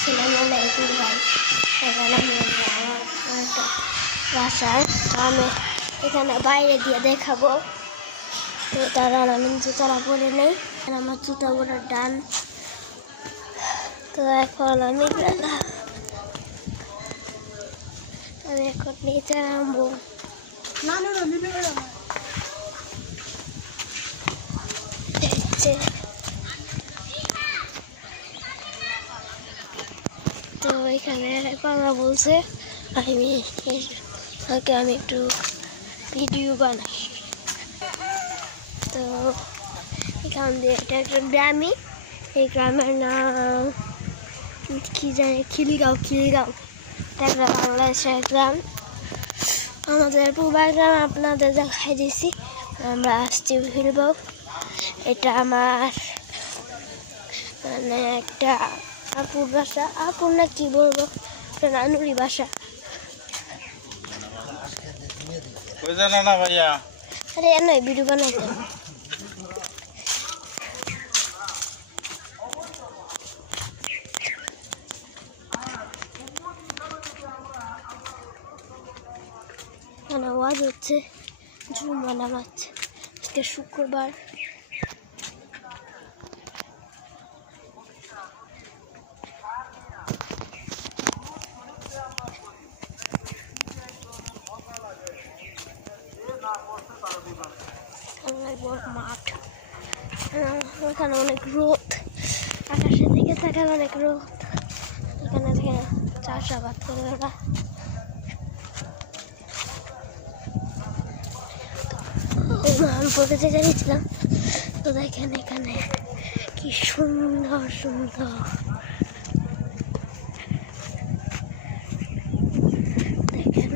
আসসালামু আলাইকুম ভাই। এখানে আমি আমার একটা বাসায় আমি এখানে বাইরে দিয়ে দেখাবো। তো তারা আমি জুতারা পরে নেই, আমার জুতা পরার ডান। তো এখন আমি এখন নিচে নামবো। তো এখানে বাংলা বলছে আমি একটু ভিডিও বানাই। তো এখান দিয়ে এটা একটা গ্রামই, এই গ্রামের নাম কি জানি, খিলগাঁও। এটা একটা বাংলাদেশের গ্রাম, আমাদের পূর্বার গ্রাম আপনাদের দেখাই দিয়েছি। আমরা আসছি খিলগাঁও। এটা আমার মানে একটা আপুর বাসা, আপুর না কি বলবো, নানুরি বাসা। আরে নয় ভিডিও বানাই আওয়াজ হচ্ছে জুম্মা নামাজ, আজকে শুক্রবার। বড় মাঠ, ওখানে অনেক রোদ, আকাশের দিকে তাকালে অনেক রোদ। এখানে থেকে চাষাবাদ করে ওরা। আমি বলতে চাইছিলাম, তো দেখেন এখানে কি সুন্দর সুন্দর দেখেন।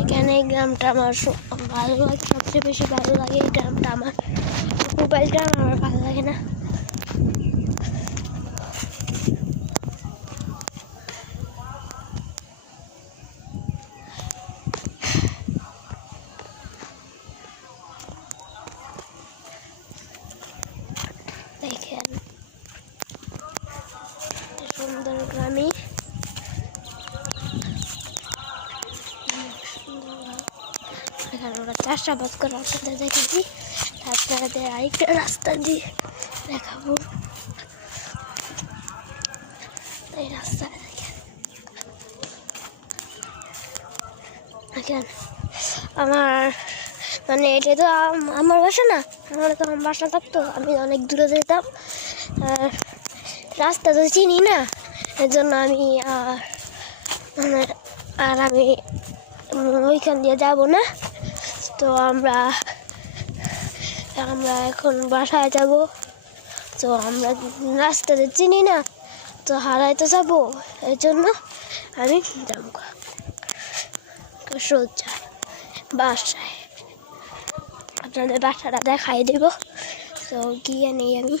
এখানে এই গ্রামটা আমার ভালো লাগে, সবচেয়ে বেশি ভালো লাগে এই গ্রামটা আমার। মোবাইলটা আমার ভালো লাগে না। দেখেন সুন্দর গ্রামে এখানে ওরা চাষাবাদ করে আপনাদের দেখেছি। আপনাদের আরেকটা রাস্তা দিয়ে দেখাবো, এই রাস্তা দেখেন। আমার মানে এটা তো আমার বাসা না, আমার তো আমার বাসা থাকতো আমি অনেক দূরে যেতাম, আর রাস্তা তো চিনি না, এর জন্য আমি আমি ওইখান দিয়ে যাব না। তো আমরা এখন বাসায় যাব। তো আমরা রাস্তাতে চিনি না, তো হারাইতে যাব, এর জন্য আমি যাব সোজা বাসায়। আপনাদের বাসাটা দেখাই দেব। তো গিয়ে নেই আমি